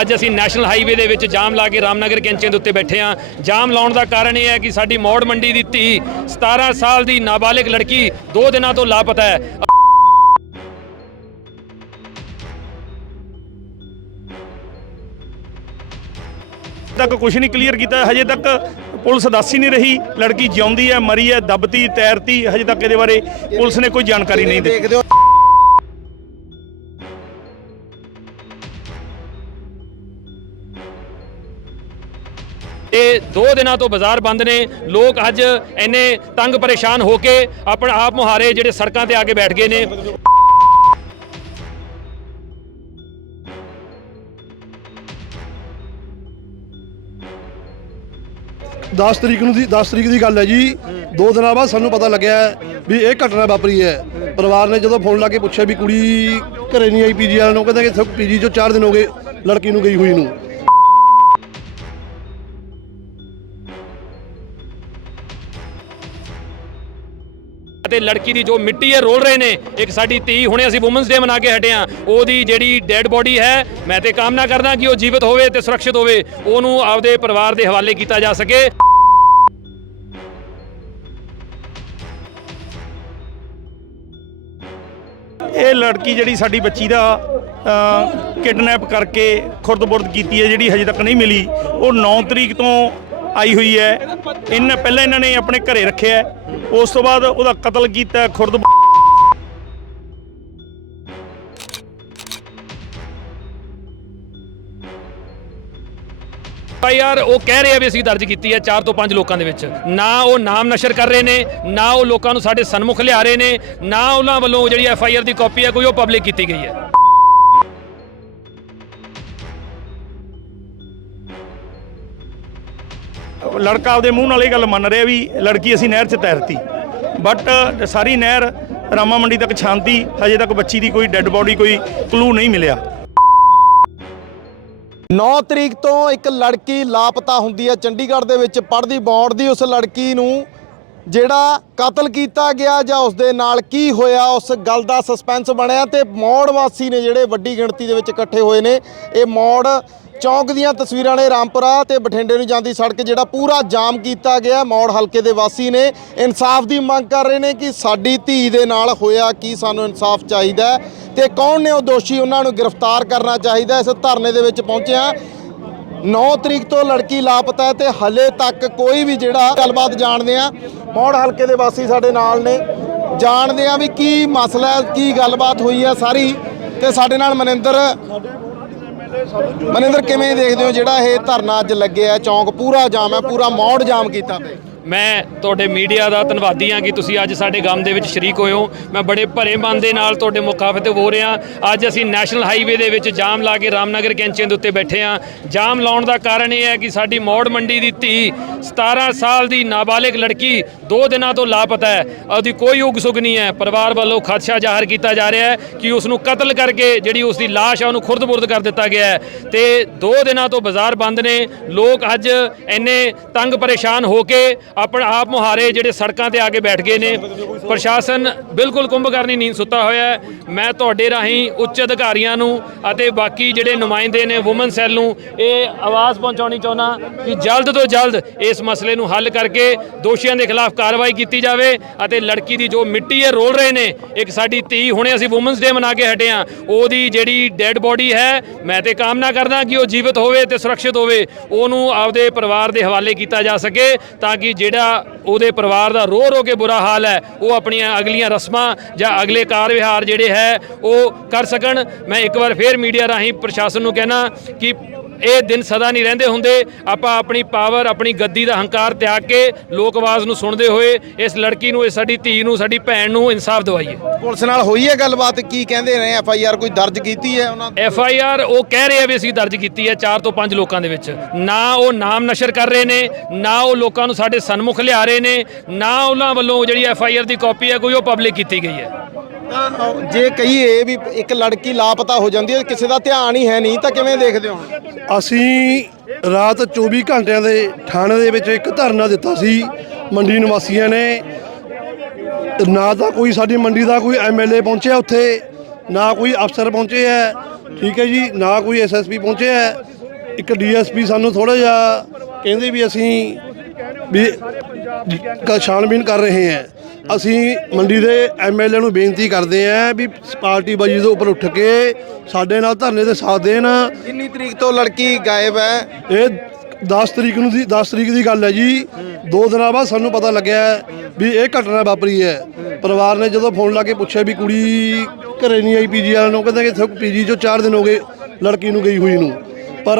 ਅੱਜ ਅਸੀਂ national highway ਦੇ ਵਿੱਚ ਜਾਮ ਲਾ ਕੇ ਰਾਮਨਗਰ ਕੈਂਚੇ ਦੇ ਉੱਤੇ ਬੈਠੇ ਹਾਂ। ਜਾਮ ਲਾਉਣ ਦਾ ਕਾਰਨ ਇਹ ਹੈ ਕਿ ਸਾਡੀ ਮੌੜ ਮੰਡੀ ਦੀ ਧੀ 17 ਸਾਲ ਦੀ ਨਾਬਾਲਿਗ ਲੜਕੀ 2 ਦਿਨਾਂ ਤੋਂ ਲਾਪਤਾ ਹੈ। ਤੱਕ ਕੁਝ ਨਹੀਂ ਕਲੀਅਰ ਕੀਤਾ। ਹਜੇ ਤੱਕ ਪੁਲਿਸ ਦੱਸ ਹੀ ਨਹੀਂ ਰਹੀ। ਲੜਕੀ ਜਿਉਂਦੀ ਹੈ ਮਰੀ ਹੈ ਦਬਤੀ ਤੈਰਤੀ ਹਜੇ ਤੱਕ ਇਹਦੇ ਬਾਰੇ ਪੁਲਿਸ ਨੇ ਕੋਈ ਜਾਣਕਾਰੀ ਨਹੀਂ ਦਿੱਤੀ। ਦੇਖਦੇ 2 ਦਿਨਾਂ ਤੋਂ ਬਾਜ਼ਾਰ ਬੰਦ ਨੇ। ਲੋਕ ਅੱਜ ਇੰਨੇ ਤੰਗ ਪਰੇਸ਼ਾਨ ਹੋ ਕੇ ਆਪਣਾ ਆਪ ਮੁਹਾਰੇ ਜਿਹੜੇ ਸੜਕਾਂ ਤੇ ਆ ਕੇ ਬੈਠ ਗਏ ਨੇ। ਦਸ ਤਰੀਕ ਨੂੰ ਦੀ 10 ਤਰੀਕ ਦੀ ਗੱਲ ਹੈ ਜੀ। ਦੋ ਦਿਨਾਂ ਬਾਅਦ ਸਾਨੂੰ ਪਤਾ ਲੱਗਿਆ ਵੀ ਇਹ ਘਟਨਾ ਵਾਪਰੀ ਹੈ। ਪਰਿਵਾਰ ਨੇ ਜਦੋਂ ਫੋਨ ਲਾ ਕੇ ਪੁੱਛਿਆ ਵੀ ਕੁੜੀ ਘਰੇ ਨਹੀਂ ਆਈ, ਪੀਜੀ ਵਾਲਿਆਂ ਨੂੰ ਕਹਿੰਦਾ ਕਿ ਪੀਜੀ ਚੋਂ 4 ਦਿਨ ਹੋ ਗਏ ਲੜਕੀ ਨੂੰ ਗਈ ਹੋਈ ਨੂੰ। ਅਤੇ ਲੜਕੀ ਦੀ ਜੋ ਮਿੱਟੀ ਹੈ, ਰੋਲ ਰਹੇ ਨੇ। ਇੱਕ ਸਾਡੀ ਧੀ, ਹੁਣੇ ਅਸੀਂ ਔਮਨਸ ਡੇ ਮਨਾ ਕੇ ਹਟੇ ਹਾਂ। ਉਹਦੀ ਜਿਹੜੀ ਡੈੱਡ ਬੋਡੀ ਹੈ, ਮੈਂ ਤੇ ਕਾਮਨਾ ਕਰਦਾ ਕਿ ਉਹ ਜੀਵਤ ਹੋਵੇ ਤੇ ਸੁਰੱਖਿਅਤ ਹੋਵੇ। ਉਹਨੂੰ ਆਪਦੇ ਪਰਿਵਾਰ ਦੇ ਹਵਾਲੇ ਕੀਤਾ ਜਾ ਸਕੇ। ਇਹ ਲੜਕੀ ਜਿਹੜੀ ਸਾਡੀ ਬੱਚੀ ਦਾ ਕਿਡਨੈਪ ਕਰਕੇ ਖੁਰਦਬੁਰਦ ਕੀਤੀ ਹੈ, ਜਿਹੜੀ ਹਜੇ ਤੱਕ ਨਹੀਂ ਮਿਲੀ, ਉਹ 9 ਤਰੀਕ ਤੋਂ ਆਈ ਹੋਈ ਹੈ। ਇਹਨਾਂ ਪਹਿਲਾਂ ਇਹਨਾਂ ਨੇ ਆਪਣੇ ਘਰੇ ਰੱਖਿਆ ਉਸ ਤੋਂ ਬਾਅਦ ਉਹਦਾ ਕਤਲ ਕੀਤਾ ਖੁਰਦ ਭਾਈ ਯਾਰ, ਉਹ ਕਹਿ ਰਹੇ ਆ ਵੀ ਅਸੀਂ ਦਰਜ ਕੀਤੀ ਹੈ 4 ਤੋਂ 5 ਲੋਕਾਂ ਦੇ ਵਿੱਚ। ਨਾ ਉਹ ਨਾਮ ਨਸ਼ਰ ਕਰ ਰਹੇ ਨੇ, ਨਾ ਉਹ ਲੋਕਾਂ ਨੂੰ ਸਾਡੇ ਸਨਮੁਖ ਲਿਆ ਰਹੇ ਨੇ, ਨਾ ਉਹਨਾਂ ਵੱਲੋਂ ਜਿਹੜੀ ਐਫ ਆਈ ਆਰ ਦੀ ਕਾਪੀ ਹੈ, ਕੋਈ ਉਹ ਪਬਲਿਕ ਕੀਤੀ ਗਈ ਹੈ। ਲੜਕਾ ਆਪਦੇ ਮੂੰਹ ਨਾਲ ਇਹ ਗੱਲ ਮੰਨ ਰਿਹਾ ਵੀ ਲੜਕੀ ਅਸੀਂ ਨਹਿਰ 'ਚ ਤੈਰਤੀ। ਬਟ ਸਾਰੀ ਨਹਿਰ ਰਾਮਾ ਮੰਡੀ ਤੱਕ ਛਾਂਤੀ, ਹਜੇ ਤੱਕ ਬੱਚੀ ਦੀ ਕੋਈ ਡੈੱਡ ਬੋਡੀ ਕੋਈ ਕਲੂ ਨਹੀਂ ਮਿਲਿਆ। 9 ਤਰੀਕ ਤੋਂ ਇੱਕ ਲੜਕੀ ਲਾਪਤਾ ਹੁੰਦੀ ਹੈ। ਚੰਡੀਗੜ੍ਹ ਦੇ ਵਿੱਚ ਪੜ੍ਹਦੀ, ਬੌਂਡ ਦੀ ਉਸ ਲੜਕੀ ਨੂੰ ਜਿਹੜਾ ਕਤਲ ਕੀਤਾ ਗਿਆ ਜਾਂ ਉਸ ਦੇ ਨਾਲ ਕੀ ਹੋਇਆ, ਉਸ ਗੱਲ ਦਾ ਸਸਪੈਂਸ ਬਣਿਆ ਤੇ ਮੌੜ ਵਾਸੀ ਨੇ ਜਿਹੜੇ ਵੱਡੀ ਗਿਣਤੀ ਦੇ ਵਿੱਚ ਇਕੱਠੇ ਹੋਏ ਨੇ, ਇਹ ਮੌੜ ਚੌਂਕ ਦੀਆਂ ਤਸਵੀਰਾਂ ਨੇ ਰਾਮਪੁਰਾ ਤੇ ਬਠਿੰਡੇ ਨੂੰ ਜਾਂਦੀ ਸੜਕ, ਜਿਹੜਾ ਪੂਰਾ ਜਾਮ ਕੀਤਾ ਗਿਆ। ਮੌੜ ਹਲਕੇ ਦੇ ਵਾਸੀ ਨੇ ਇਨਸਾਫ ਦੀ ਮੰਗ ਕਰ ਰਹੇ ਨੇ ਕਿ ਸਾਡੀ ਧੀ ਦੇ ਨਾਲ ਹੋਇਆ ਕੀ, ਸਾਨੂੰ ਇਨਸਾਫ ਚਾਹੀਦਾ ਹੈ ਤੇ ਕੌਣ ਨੇ ਉਹ ਦੋਸ਼ੀ, ਉਹਨਾਂ ਨੂੰ ਗ੍ਰਿਫਤਾਰ ਕਰਨਾ ਚਾਹੀਦਾ ਇਸ ਧਰਨੇ ਦੇ ਵਿੱਚ ਪਹੁੰਚਿਆ 9 ਤਰੀਕ ਤੋਂ ਲੜਕੀ ਲਾਪਤਾ ਹੈ ਤੇ ਹਲੇ ਤੱਕ ਕੋਈ ਵੀ ਜਿਹੜਾ ਗੱਲਬਾਤ ਜਾਣਦੇ ਆ, ਮੌੜ ਹਲਕੇ ਦੇ ਵਾਸੀ ਸਾਡੇ ਨਾਲ ਨੇ। ਜਾਣਦੇ ਆ ਵੀ ਕੀ ਮਸਲਾ ਹੈ, ਕੀ ਗੱਲਬਾਤ ਹੋਈ ਹੈ ਸਾਰੀ ਤੇ ਸਾਡੇ ਨਾਲ ਮਨਿੰਦਰ ਮਨਿੰਦਰ, ਕਿਵੇਂ ਦੇਖਦੇ ਹੋ ਜਿਹੜਾ ਇਹ ਧਰਨਾ ਅੱਜ ਲੱਗਿਆ ਚੌਂਕ ਪੂਰਾ ਜਾਮ ਹੈ, ਪੂਰਾ ਮੌੜ ਜਾਮ ਕੀਤਾ। ਪਿਆ ਮੈਂ ਤੁਹਾਡੇ ਮੀਡੀਆ ਦਾ ਧੰਨਵਾਦੀ ਹਾਂ ਕਿ ਤੁਸੀਂ ਅੱਜ ਸਾਡੇ ਗਮ ਦੇ ਵਿੱਚ ਸ਼ਰੀਕ ਹੋਏ ਹੋ। ਮੈਂ ਬੜੇ ਭਰੇ ਮਨ ਦੇ ਨਾਲ ਤੁਹਾਡੇ ਮੁਖਾਫੇ ਤੇ ਹੋ ਰਿਹਾ ਅੱਜ ਅਸੀਂ ਨੈਸ਼ਨਲ ਹਾਈਵੇ ਦੇ ਵਿੱਚ ਜਾਮ ਲਾ ਕੇ ਰਾਮਨਗਰ ਕੈਂਚੇ ਦੇ ਉੱਤੇ ਬੈਠੇ ਹਾਂ। ਜਾਮ ਲਾਉਣ ਦਾ ਕਾਰਨ ਇਹ ਹੈ ਕਿ ਸਾਡੀ ਮੌੜ ਮੰਡੀ ਦੀ ਧੀ 17 ਸਾਲ ਦੀ ਨਾਬਾਲਿਗ ਲੜਕੀ 2 ਦਿਨਾਂ ਤੋਂ ਲਾਪਤਾ ਹੈ। ਉਹਦੀ ਕੋਈ ਉਗ ਸੁਗ ਨਹੀਂ ਹੈ। ਪਰਿਵਾਰ ਵੱਲੋਂ ਖਦਸ਼ਾ ਜ਼ਾਹਰ ਕੀਤਾ ਜਾ ਰਿਹਾ ਹੈ ਕਿ ਉਸ ਨੂੰ ਕਤਲ ਕਰਕੇ ਜਿਹੜੀ ਉਸ ਦੀ ਲਾਸ਼ ਹੈ ਉਹਨੂੰ ਖੁਰਦ-ਬੁਰਦ ਕਰ ਦਿੱਤਾ ਗਿਆ ਹੈ। ਤੇ 2 ਦਿਨਾਂ ਤੋਂ ਬਾਜ਼ਾਰ ਬੰਦ ਨੇ। ਲੋਕ ਅੱਜ ਇੰਨੇ ਤੰਗ ਪਰੇਸ਼ਾਨ ਹੋ ਕੇ ਆਪਣਾ ਆਪ ਮੁਹਾਰੇ ਜਿਹੜੇ ਸੜਕਾਂ ਤੇ ਆ ਕੇ ਬੈਠ ਗਏ ਨੇ। ਪ੍ਰਸ਼ਾਸਨ ਬਿਲਕੁਲ ਕੁੰਭਕਰਨੀ ਨੀਂਦ ਸੁੱਤਾ ਹੋਇਆ ਹੈ। ਮੈਂ ਤੁਹਾਡੇ ਰਾਹੀਂ ਉੱਚ ਅਧਿਕਾਰੀਆਂ ਨੂੰ ਅਤੇ ਬਾਕੀ ਜਿਹੜੇ ਨੁਮਾਇੰਦੇ ਨੇ ਔਮਨ ਸੈੱਲ ਨੂੰ ਇਹ ਆਵਾਜ਼ ਪਹੁੰਚਾਉਣੀ ਚਾਹੁੰਦਾ ਕਿ ਜਲਦ ਤੋਂ ਜਲਦ ਇਸ ਮਸਲੇ ਨੂੰ ਹੱਲ ਕਰਕੇ ਦੋਸ਼ੀਆਂ ਦੇ ਖਿਲਾਫ ਕਾਰਵਾਈ ਕੀਤੀ ਜਾਵੇ ਅਤੇ ਲੜਕੀ ਦੀ ਜੋ ਮਿੱਟੀ ਹੈ, ਰੋਲ ਰਹੇ ਨੇ, ਇੱਕ ਸਾਡੀ ਧੀ ਹੁਣੇ ਅਸੀਂ ਔਮਨਸ ਡੇ ਮਨਾ ਕੇ ਹਟੇ ਹਾਂ। ਉਹਦੀ ਜਿਹੜੀ ਡੈੱਡ ਬੋਡੀ ਹੈ, ਮੈਂ ਤੇ ਕਾਮਨਾ ਕਰਦਾ ਕਿ ਉਹ ਜੀਵਤ ਹੋਵੇ ਤੇ ਸੁਰੱਖਿਅਤ ਹੋਵੇ। ਉਹਨੂੰ ਆਪਦੇ ਪਰਿਵਾਰ ਦੇ ਹਵਾਲੇ ਕੀਤਾ ਜਾ ਸਕੇ ਤਾਂ ਕਿ ਜਿਹੜਾ ਉਹਦੇ ਪਰਿਵਾਰ ਦਾ ਰੋ ਰੋ ਕੇ ਬੁਰਾ ਹਾਲ ਹੈ, ਉਹ ਆਪਣੀਆਂ ਅਗਲੀਆਂ ਰਸਮਾਂ ਜਾਂ ਅਗਲੇ ਕਾਰ ਵਿਹਾਰ ਜਿਹੜੇ ਹੈ, ਉਹ ਕਰ ਸਕਣ। ਮੈਂ ਇੱਕ ਵਾਰ ਫੇਰ ਮੀਡੀਆ ਰਾਹੀਂ ਪ੍ਰਸ਼ਾਸਨ ਨੂੰ ਕਹਿਣਾ ਕਿ ਇਹ ਦਿਨ ਸਦਾ ਨਹੀਂ ਰਹਿੰਦੇ ਹੁੰਦੇ। ਆਪਾਂ ਆਪਣੀ ਪਾਵਰ ਆਪਣੀ ਗੱਦੀ ਦਾ ਹੰਕਾਰ ਤਿਆਗ ਕੇ ਲੋਕ ਆਵਾਜ਼ ਨੂੰ ਸੁਣਦੇ ਹੋਏ ਇਸ ਲੜਕੀ ਨੂੰ ਇਸ ਸਾਡੀ ਧੀ ਨੂੰ ਸਾਡੀ ਭੈਣ ਨੂੰ ਇਨਸਾਫ ਦਿਵਾਈਏ। ਪੁਲਿਸ ਨਾਲ ਹੋਈ ਹੈ ਗੱਲਬਾਤ? ਕੀ ਕਹਿੰਦੇ ਰਹੇ? ਐਫ ਆਈ ਆਰ ਕੋਈ ਦਰਜ ਕੀਤੀ ਹੈ ਉਹਨਾਂ ਐਫ ਆਈ ਆਰ ਉਹ ਕਹਿ ਰਹੇ ਆ ਵੀ ਅਸੀਂ ਦਰਜ ਕੀਤੀ ਹੈ 4 ਤੋਂ 5 ਲੋਕਾਂ ਦੇ ਵਿੱਚ। ਨਾ ਉਹ ਨਾਮ ਨਸ਼ਰ ਕਰ ਰਹੇ ਨੇ ਨਾ ਉਹ ਲੋਕਾਂ ਨੂੰ ਸਾਡੇ ਸਨਮੁਖ ਲਿਆ ਰਹੇ ਨੇ ਨਾ ਉਹਨਾਂ ਵੱਲੋਂ ਜਿਹੜੀ ਐਫ ਆਈ ਆਰ ਦੀ ਕਾਪੀ ਹੈ ਕੋਈ ਉਹ ਪਬਲਿਕ ਕੀਤੀ ਗਈ ਹੈ। ਜੇ ਕਹੀਏ ਵੀ ਇੱਕ ਲੜਕੀ ਲਾਪਤਾ ਹੋ ਜਾਂਦੀ ਹੈ, ਕਿਸੇ ਦਾ ਧਿਆਨ ਹੀ ਹੈ ਨਹੀਂ, ਤਾਂ ਕਿਵੇਂ ਦੇਖਦੇ ਹੋ? ਅਸੀਂ ਰਾਤ 24 ਘੰਟਿਆਂ ਦੇ ਥਾਣੇ ਦੇ ਵਿੱਚ ਇੱਕ ਧਰਨਾ ਦਿੱਤਾ ਸੀ, ਮੰਡੀ ਨਿਵਾਸੀਆਂ ਨੇ। ਨਾ ਤਾਂ ਕੋਈ ਸਾਡੀ ਮੰਡੀ ਦਾ ਕੋਈ ਐਮਐਲਏ ਪਹੁੰਚਿਆ ਉੱਥੇ, ਨਾ ਕੋਈ ਅਫਸਰ ਪਹੁੰਚੇ ਹੈ ਠੀਕ ਹੈ ਜੀ, ਨਾ ਕੋਈ ਐਸਐਸਪੀ ਪਹੁੰਚਿਆ ਹੈ। ਇੱਕ ਡੀਐਸਪੀ ਸਾਨੂੰ ਥੋੜਾ ਜਿਹਾ ਕਹਿੰਦੇ ਵੀ ਅਸੀਂ ਵੀ ਕ- ਛਾਣਬੀਨ ਕਰ ਰਹੇ ਹਾਂ। ਅਸੀਂ ਮੰਡੀ ਦੇ ਐਮਐਲਏ ਨੂੰ ਬੇਨਤੀ ਕਰਦੇ ਹਾਂ ਵੀ ਪਾਰਟੀ ਬਾਜੀ ਦੇ ਉੱਪਰ ਉੱਠ ਕੇ ਸਾਡੇ ਨਾਲ ਧਰਨੇ ਦੇ ਸਾਥ ਦੇਣ। ਕਿੰਨੀ ਤਰੀਕ ਤੋਂ ਲੜਕੀ ਗਾਇਬ ਹੈ? ਇਹ 10 ਤਰੀਕ ਨੂੰ ਦੀ 10 ਤਰੀਕ ਦੀ ਗੱਲ ਹੈ ਜੀ। ਦੋ ਦਿਨਾਂ ਬਾਅਦ ਸਾਨੂੰ ਪਤਾ ਲੱਗਿਆ ਵੀ ਇਹ ਘਟਨਾ ਵਾਪਰੀ ਹੈ। ਪਰਿਵਾਰ ਨੇ ਜਦੋਂ ਫੋਨ ਲਾ ਕੇ ਪੁੱਛਿਆ ਵੀ ਕੁੜੀ ਘਰੇ ਨਹੀਂ ਆਈ ਪੀਜੀ ਵਾਲਿਆਂ ਨੂੰ ਕਹਿੰਦੇ ਕਿ ਪੀਜੀ ਚੋਂ 4 ਦਿਨ ਹੋ ਗਏ ਲੜਕੀ ਨੂੰ ਗਈ ਹੋਈ ਨੂੰ। ਪਰ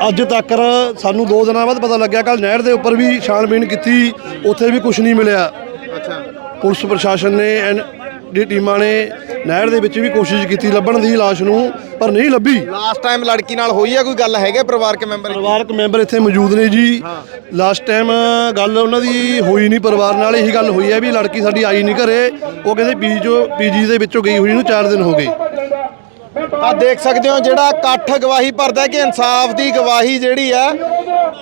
ਅੱਜ ਤੱਕ ਸਾਨੂੰ ਦੋ ਦਿਨਾਂ ਬਾਅਦ ਪਤਾ ਲੱਗਿਆ ਕੱਲ ਨਹਿਰ ਦੇ ਉੱਪਰ ਵੀ ਛਾਣਬੀਣ ਕੀਤੀ ਉੱਥੇ ਵੀ ਕੁਝ ਨਹੀਂ ਮਿਲਿਆ। ਅੱਛਾ। ਪੁਲਿਸ ਪ੍ਰਸ਼ਾਸਨ ਨੇ ਐਨ ਦੀ ਟੀਮਾਂ ਨੇ ਨਹਿਰ ਦੇ ਵਿੱਚ ਵੀ ਕੋਸ਼ਿਸ਼ ਕੀਤੀ ਲੱਭਣ ਦੀ ਲਾਸ਼ ਨੂੰ ਪਰ ਨਹੀਂ ਲੱਭੀ। ਲਾਸਟ ਟਾਈਮ ਲੜਕੀ ਨਾਲ ਹੋਈ ਹੈ ਕੋਈ ਗੱਲ ਹੈਗੇ ਪਰਿਵਾਰਕ ਮੈਂਬਰ ਪਰਿਵਾਰਕ ਮੈਂਬਰ ਇੱਥੇ ਮੌਜੂਦ ਨੇ ਜੀ। ਲਾਸਟ ਟਾਈਮ ਗੱਲ ਉਹਨਾਂ ਦੀ ਹੋਈ ਨਹੀਂ ਪਰਿਵਾਰ ਨਾਲ ਇਹੀ ਗੱਲ ਹੋਈ ਹੈ ਵੀ ਲੜਕੀ ਸਾਡੀ ਆਈ ਨਹੀਂ ਘਰੇ। ਉਹ ਕਹਿੰਦੇ ਪੀਜੀ ਪੀਜੀ ਦੇ ਵਿੱਚੋਂ ਗਈ ਹੋਈ ਨੂੰ 4 ਦਿਨ ਹੋ ਗਏ। ਆ ਦੇਖ ਸਕਦੇ ਹੋ ਜਿਹੜਾ ਇਕੱਠ ਗਵਾਹੀ ਭਰਦਾ ਕਿ ਇਨਸਾਫ ਦੀ ਗਵਾਹੀ ਜਿਹੜੀ ਹੈ,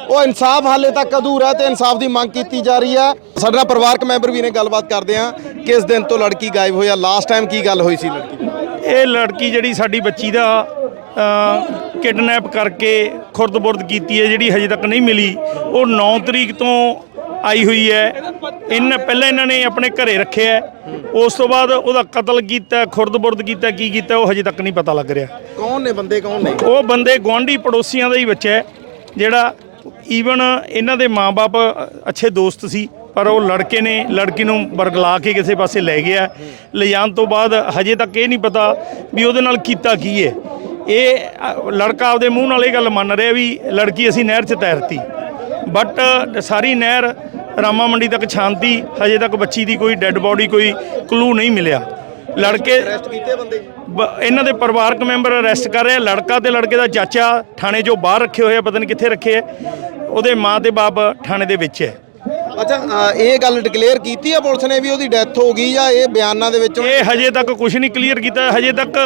ਉਹ ਇਨਸਾਫ ਹਾਲੇ ਤੱਕ ਅਧੂਰਾ ਤੇ ਇਨਸਾਫ ਦੀ ਮੰਗ ਕੀਤੀ ਜਾ ਰਹੀ ਹੈ। ਸਾਡੇ ਨਾਲ ਪਰਿਵਾਰਕ ਮੈਂਬਰ ਵੀ ਨੇ, ਗੱਲਬਾਤ ਕਰਦੇ ਆ ਕਿਸ ਦਿਨ ਤੋਂ ਲੜਕੀ ਗਾਇਬ ਹੋਈ ਆ। ਲਾਸਟ ਟਾਈਮ ਕੀ ਗੱਲ ਹੋਈ ਸੀ ਲੜਕੀ ਦੀ? ਇਹ ਲੜਕੀ ਜਿਹੜੀ ਸਾਡੀ ਬੱਚੀ ਦਾ ਕਿਡਨੈਪ ਕਰਕੇ ਖੁਰਦ-ਬੁਰਦ ਕੀਤੀ ਹੈ, ਜਿਹੜੀ ਹਜੇ ਤੱਕ ਨਹੀਂ ਮਿਲੀ। ਉਹ 9 ਤਰੀਕ ਤੋਂ ਆਈ ਹੋਈ ਹੈ। ਇਹਨਾਂ ਪਹਿਲਾਂ ਇਹਨਾਂ ਨੇ ਆਪਣੇ ਘਰੇ ਰੱਖਿਆ। ਉਸ ਤੋਂ ਬਾਅਦ ਉਹਦਾ ਕਤਲ ਕੀਤਾ ਖੁਰਦ-ਬੁਰਦ ਕੀਤਾ ਕੀ ਕੀਤਾ ਉਹ ਹਜੇ ਤੱਕ ਨਹੀਂ ਪਤਾ ਲੱਗ ਰਿਹਾ। ਕੌਣ ਨੇ ਬੰਦੇ ਕੌਣ ਨੇ ਉਹ ਬੰਦੇ ਗੁਆਂਢੀ ਪੜੋਸੀਆਂ ਦਾ ਹੀ ਬੱਚਾ ਹੈ ਜਿਹੜਾ ਈਵਨ ਇਹਨਾਂ ਦੇ ਮਾਪੇ ਅੱਛੇ ਦੋਸਤ ਸੀ ਪਰ ਉਹ ਲੜਕੇ ਨੇ ਲੜਕੀ ਨੂੰ ਬਰਗਲਾ ਕੇ ਕਿਸੇ ਪਾਸੇ ਲੈ ਗਿਆ। ਲਿਜਾਣ ਤੋਂ ਬਾਅਦ ਹਜੇ ਤੱਕ ਇਹ ਨਹੀਂ ਪਤਾ ਵੀ ਉਹਦੇ ਨਾਲ ਕੀਤਾ ਕੀ ਹੈ। ਇਹ ਲੜਕਾ ਆਪਦੇ ਮੂੰਹ ਨਾਲ ਇਹ ਗੱਲ ਮੰਨ ਰਿਹਾ ਵੀ ਲੜਕੀ ਅਸੀਂ ਨਹਿਰ 'ਚ ਤੈਰਤੀ। ਬਟ ਸਾਰੀ ਨਹਿਰ ਰਾਮਾ ਮੰਡੀ ਤੱਕ ਛਾਂਤੀ ਹਜੇ ਤੱਕ ਬੱਚੀ ਦੀ ਕੋਈ ਡੈੱਡ ਬੋਡੀ ਕੋਈ ਕਲੂ ਨਹੀਂ ਮਿਲਿਆ। ਲੜਕੇ ਅਰੈਸਟ ਕੀਤੇ ਬੰਦੇ? ਬ- ਇਹਨਾਂ ਦੇ ਪਰਿਵਾਰਕ ਮੈਂਬਰ ਅਰੈਸਟ ਕਰ ਰਹੇ ਆ। ਲੜਕਾ ਤੇ ਲੜਕੇ ਦਾ ਚਾਚਾ ਥਾਣੇ 'ਚੋਂ ਬਾਹਰ ਰੱਖੇ ਹੋਏ ਆ ਪਤਾ ਨਹੀਂ ਕਿੱਥੇ ਰੱਖੇ ਆ। ਉਹਦੇ ਮਾਂ ਤੇ ਬਾਪ ਥਾਣੇ ਦੇ ਵਿੱਚ ਹੈ। ਅੱਛਾ ਅ, ਇਹ ਗੱਲ ਡਿਕਲੇਅਰ ਕੀਤੀ ਆ ਪੁਲਿਸ ਨੇ ਵੀ ਉਹਦੀ ਡੈਥ ਹੋ ਗਈ ਜਾਂ ਇਹ ਬਿਆਨਾਂ ਦੇ ਵਿੱਚ ਇਹ ਹਜੇ ਤੱਕ ਕੁਝ ਨਹੀਂ ਕਲੀਅਰ ਕੀਤਾ। ਹਜੇ ਤੱਕ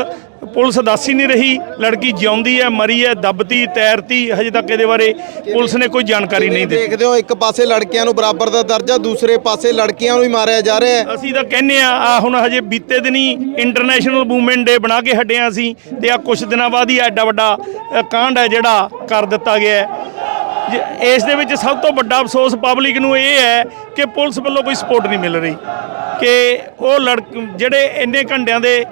ਪੁਲਿਸ ਦੱਸ ਹੀ ਨਹੀਂ ਰਹੀ ਲੜਕੀ ਜਿਉਂਦੀ ਹੈ ਮਰੀ ਹੈ ਦੱਬਤੀ ਤੈਰਤੀ ਹਜੇ ਤੱਕ ਇਹਦੇ ਬਾਰੇ ਪੁਲਿਸ ਨੇ ਕੋਈ ਜਾਣਕਾਰੀ ਨਹੀਂ ਦਿੱਤੀ। ਦੇਖਦੇ ਹੋ ਇੱਕ ਪਾਸੇ ਲੜਕਿਆਂ ਨੂੰ ਬਰਾਬਰ ਦਾ ਦਰਜਾ ਦੂਸਰੇ ਪਾਸੇ ਲੜਕੀਆਂ ਨੂੰ ਹੀ ਮਾਰਿਆ ਜਾ ਰਿਹਾ ਹੈ। ਅਸੀਂ ਤਾਂ ਕਹਿੰਨੇ ਆ ਆ ਹੁਣ ਹਜੇ ਬੀਤੇ ਦਿਨੀ ਇੰਟਰਨੈਸ਼ਨਲ ਵੂਮਨ ਡੇ ਬਣਾ ਕੇ ਹਟਿਆ ਅਸੀਂ ਤੇ ਆ ਕੁਝ ਦਿਨਾਂ ਬਾਅਦ ਹੀ ਐਡਾ ਵੱਡਾ ਕਾਂਡ ਹੈ ਜਿਹੜਾ ਕਰ ਦਿੱਤਾ ਗਿਆ ਇਸ ਦੇ ਵਿੱਚ ਸਭ ਤੋਂ ਵੱਡਾ ਅਫਸੋਸ ਪਬਲਿਕ ਨੂੰ ਇਹ ਹੈ ਕਿ ਪੁਲਿਸ ਵੱਲੋਂ ਕੋਈ ਸਪੋਰਟ ਨਹੀਂ ਮਿਲ ਰਹੀ। ਕਿ ਉਹ ਲੜਕ ਜਿਹੜੇ ਇੰਨੇ ਘੰਟਿਆਂ ਦੇ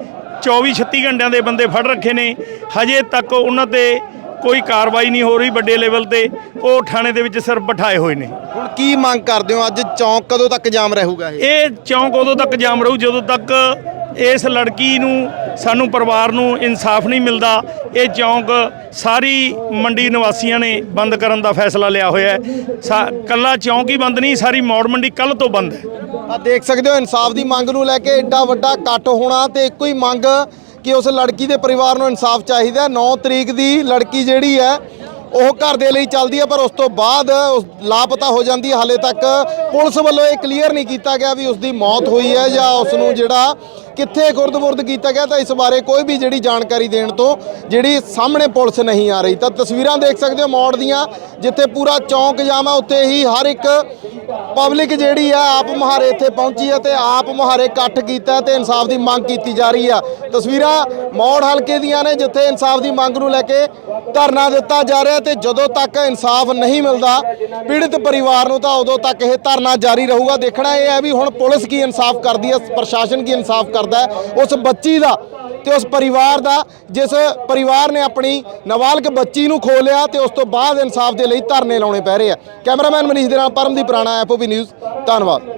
24 36 ਘੰਟਿਆਂ ਦੇ ਬੰਦੇ ਫੜ ਰੱਖੇ ਨੇ। ਹਜੇ ਤੱਕ ਉਹਨਾਂ ਤੇ ਕੋਈ ਕਾਰਵਾਈ ਨਹੀਂ ਹੋ ਰਹੀ ਵੱਡੇ ਲੈਵਲ ਤੇ। ਉਹ ਥਾਣੇ ਦੇ ਵਿੱਚ ਸਿਰਫ ਬਿਠਾਏ ਹੋਏ ਨੇ। ਹੁਣ ਕੀ ਮੰਗ ਕਰਦੇ ਹੋ? ਅੱਜ ਚੌਂਕ ਕਦੋਂ ਤੱਕ ਜਾਮ ਰਹੂਗਾ ਇਹ? ਇਹ ਚੌਂਕ ਉਦੋਂ ਤੱਕ ਜਾਮ ਰਹੂ ਜਦੋਂ ਤੱਕ ਇਸ ਲੜਕੀ ਨੂੰ ਸਾਨੂੰ ਪਰਿਵਾਰ ਨੂੰ ਇਨਸਾਫ ਨਹੀਂ ਮਿਲਦਾ। ਇਹ ਚੌਂਕ ਸਾਰੀ ਮੰਡੀ ਨਿਵਾਸੀਆਂ ਨੇ ਬੰਦ ਕਰਨ ਦਾ ਫੈਸਲਾ ਲਿਆ ਹੋਇਆ ਹੈ। ਸਾ- ਕੱਲਾ ਚੌਂਕ ਹੀ ਬੰਦ ਨਹੀਂ ਸਾਰੀ ਮੌੜ ਮੰਡੀ ਕੱਲ ਤੋਂ ਬੰਦ ਹੈ। ਆ ਦੇਖ ਸਕਦੇ ਹੋ ਇਨਸਾਫ ਦੀ ਮੰਗ ਨੂੰ ਲੈ ਕੇ ਏਡਾ ਵੱਡਾ ਇਕੱਠ ਹੋਣਾ ਤੇ ਇੱਕੋ ਹੀ ਮੰਗ ਕਿ ਉਸ ਲੜਕੀ ਦੇ ਪਰਿਵਾਰ ਨੂੰ ਇਨਸਾਫ ਚਾਹੀਦਾ ਹੈ। 9 ਤਰੀਕ ਦੀ ਲੜਕੀ ਜਿਹੜੀ ਹੈ, ਉਹ ਘਰ ਦੇ ਲਈ ਚੱਲਦੀ ਹੈ, ਪਰ ਉਸ ਤੋਂ ਬਾਅਦ ਉਸ ਲਾਪਤਾ ਹੋ ਜਾਂਦੀ ਹੈ ਹਾਲੇ ਤੱਕ ਪੁਲਿਸ ਵੱਲੋਂ ਇਹ ਕਲੀਅਰ ਨਹੀਂ ਕੀਤਾ ਗਿਆ ਵੀ ਉਸ ਦੀ ਮੌਤ ਹੋਈ ਹੈ ਜਾਂ ਉਸ ਨੂੰ ਜਿਹੜਾ ਕਿੱਥੇ ਗੁਰਦਬੁਰਦ ਕੀਤਾ ਗਿਆ ਤਾਂ ਇਸ ਬਾਰੇ ਕੋਈ ਵੀ ਜਿਹੜੀ ਜਾਣਕਾਰੀ ਦੇਣ ਤੋਂ ਜਿਹੜੀ ਸਾਹਮਣੇ ਪੁਲਿਸ ਨਹੀਂ ਆ ਰਹੀ। ਤਾਂ ਤਸਵੀਰਾਂ ਦੇਖ ਸਕਦੇ ਹੋ ਮੌੜ ਦੀਆਂ, ਜਿੱਥੇ ਪੂਰਾ ਚੌਂਕ ਜਾਮ ਉੱਥੇ ਹੀ ਹਰ ਇੱਕ ਪਬਲਿਕ ਜਿਹੜੀ ਆ, ਆਪ ਮੁਹਾਰੇ ਇੱਥੇ ਪਹੁੰਚੀ ਹੈ ਤੇ ਆਪ ਮੁਹਾਰੇ ਇਕੱਠ ਕੀਤਾ ਤੇ ਇਨਸਾਫ ਦੀ ਮੰਗ ਕੀਤੀ ਜਾ ਰਹੀ ਆ। ਤਸਵੀਰਾਂ ਮੌੜ ਹਲਕੇ ਦੀਆਂ ਨੇ, ਜਿੱਥੇ ਇਨਸਾਫ ਦੀ ਮੰਗ ਨੂੰ ਲੈ ਕੇ ਧਰਨਾ ਦਿੱਤਾ ਜਾ ਰਿਹਾ ਤੇ ਜਦੋਂ ਤੱਕ ਇਨਸਾਫ ਨਹੀਂ ਮਿਲਦਾ ਪੀੜਿਤ ਪਰਿਵਾਰ ਨੂੰ ਤਾਂ ਉਦੋਂ ਤੱਕ ਇਹ ਧਰਨਾ ਜਾਰੀ ਰਹੂਗਾ। ਦੇਖਣਾ ਇਹ ਹੈ ਵੀ ਹੁਣ ਪੁਲਿਸ ਕੀ ਇਨਸਾਫ ਕਰਦੀ ਹੈ, ਪ੍ਰਸ਼ਾਸਨ ਕੀ ਇਨਸਾਫ ਕਰਦਾ। ਹੈ, ਉਸ ਬੱਚੀ ਦਾ ਤੇ ਉਸ ਪਰਿਵਾਰ ਦਾ, ਜਿਸ ਪਰਿਵਾਰ ਨੇ ਆਪਣੀ ਨਾਬਾਲਗ ਬੱਚੀ ਨੂੰ ਖੋ ਲਿਆ ਤੇ ਉਸ ਤੋਂ ਬਾਅਦ ਇਨਸਾਫ ਦੇ ਲਈ ਧਰਨੇ ਲਾਉਣੇ ਪੈ ਰਹੇ ਆ। ਕੈਮਰਾਮੈਨ ਮਨੀਸ਼ ਦੇ ਨਾਲ ਪਰਮਦੀਪ ਰਾਣਾ ਐਫਓਪੀ ਨਿਊਜ਼, ਧੰਨਵਾਦ।